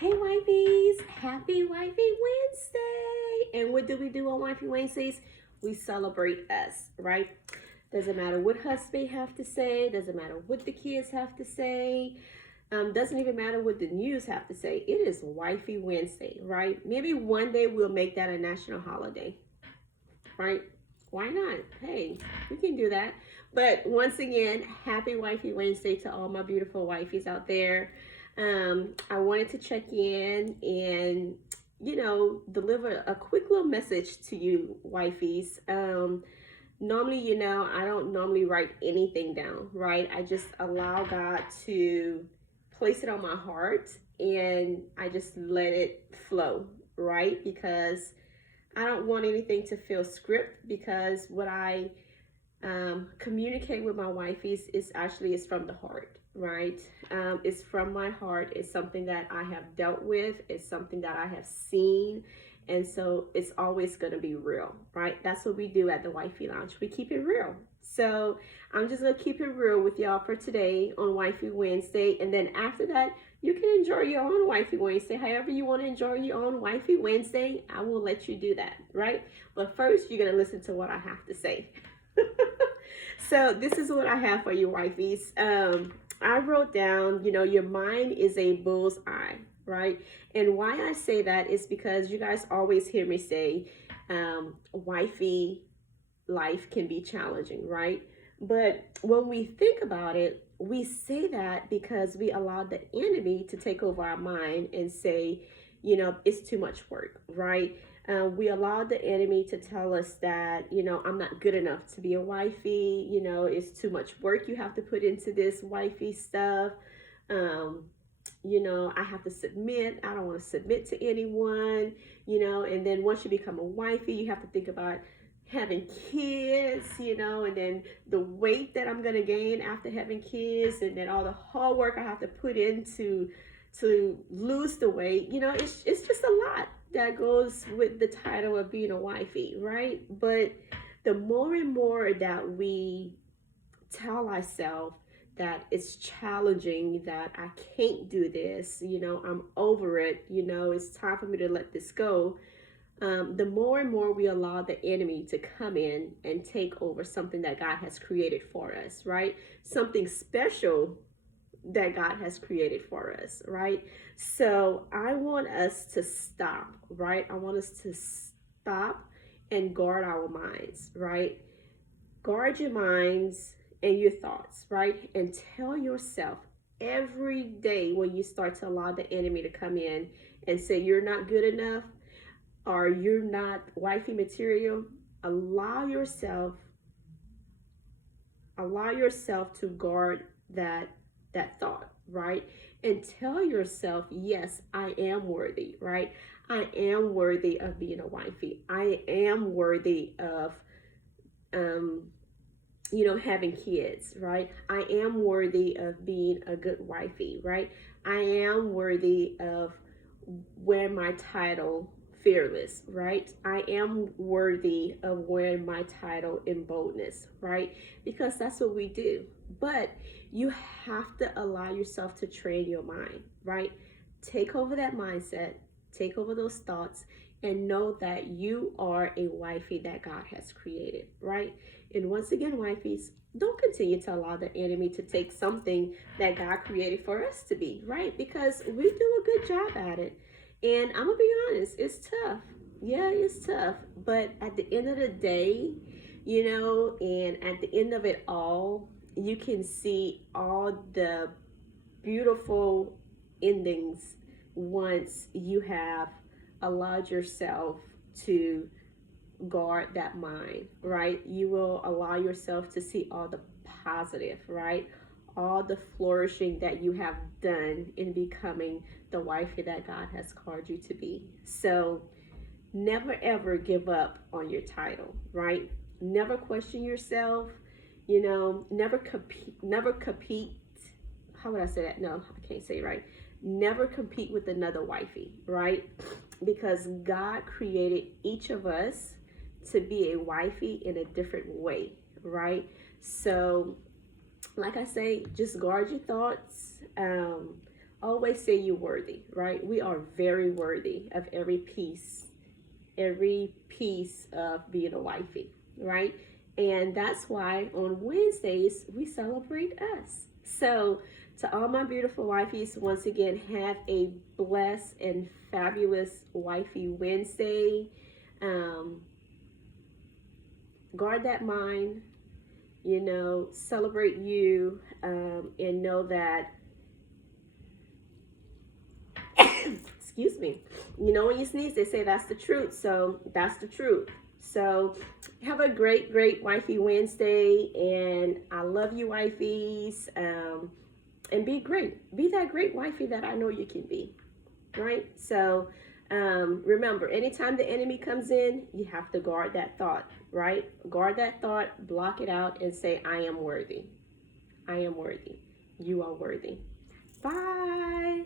Hey Wifeys, happy Wifey Wednesday! And what do we do on Wifey Wednesdays? We celebrate us, right? Doesn't matter what husband have to say, doesn't matter what the kids have to say, doesn't even matter what the news have to say. It is Wifey Wednesday, right? Maybe one day we'll make that a national holiday, right? Why not? Hey, we can do that. But once again, happy Wifey Wednesday to all my beautiful wifeys out there. I wanted to check in and, deliver a quick little message to you, wifeys. Normally, I don't normally write anything down, right? I just allow God to place it on my heart and I just let it flow, right? Because I don't want anything to feel script, because what I communicate with my wifeys is from the heart, right? It's from my heart. It's something that I have dealt with. It's something that I have seen. And so it's always going to be real, right? That's what we do at the Wifey Lounge. We keep it real. So I'm just going to keep it real with y'all for today on Wifey Wednesday. And then after that, you can enjoy your own Wifey Wednesday. However you want to enjoy your own Wifey Wednesday, I will let you do that, right? But first, you're going to listen to what I have to say. So this is what I have for you, wifeys. I wrote down, your mind is a bull's eye, right? And why I say that is because you guys always hear me say, wifey life can be challenging, right? But when we think about it, we say that because we allow the enemy to take over our mind and say, it's too much work, right? We allow the enemy to tell us that, I'm not good enough to be a wifey. It's too much work you have to put into this wifey stuff. I have to submit. I don't want to submit to anyone, and then once you become a wifey, you have to think about having kids, and then the weight that I'm going to gain after having kids, and then all the hard work I have to put into to lose the weight. It's just a lot that goes with the title of being a wifey, right? But the more and more that we tell ourselves that it's challenging, that I can't do this, I'm over it, it's time for me to let this go, the more and more we allow the enemy to come in and take over something that God has created for us, right? Something special that God has created for us, right? So I want us to stop, right? I want us to stop and guard our minds, right? Guard your minds and your thoughts, right? And tell yourself every day when you start to allow the enemy to come in and say you're not good enough or you're not wifey material, allow yourself to guard that thought, right? And tell yourself, yes, I am worthy, right? I am worthy of being a wifey. I am worthy of having kids, right? I am worthy of being a good wifey, right? I am worthy of wearing my title fearless, right? I am worthy of wearing my title in boldness, right? Because that's what we do. But you have to allow yourself to train your mind, right? Take over that mindset, take over those thoughts, and know that you are a wifey that God has created, right? And once again, wifeys, don't continue to allow the enemy to take something that God created for us to be, right? Because we do a good job at it. And I'm gonna be honest, it's tough. Yeah, it's tough. But at the end of the day, and at the end of it all, you can see all the beautiful endings once you have allowed yourself to guard that mind, right? You will allow yourself to see all the positive, right? All the flourishing that you have done in becoming the wifey that God has called you to be. So never ever give up on your title, right? Never question yourself, never compete. How would I say that? No, I can't say it right. Never compete with another wifey, right? Because God created each of us to be a wifey in a different way, right? So like I say, just guard your thoughts, always say you're worthy, right? We are very worthy of every piece of being a wifey, right? And that's why on Wednesdays we celebrate us. So to all my beautiful wifeys, once again, have a blessed and fabulous Wifey Wednesday. Guard that mind, celebrate you, and know that, excuse me, when you sneeze, they say that's the truth. So that's the truth. So have a great, great Wifey Wednesday. And I love you, wifeys. And be great. Be that great wifey that I know you can be. Right? So remember, anytime the enemy comes in, you have to guard that thought. Right? Guard that thought, block it out, and say, I am worthy. I am worthy. You are worthy. Bye.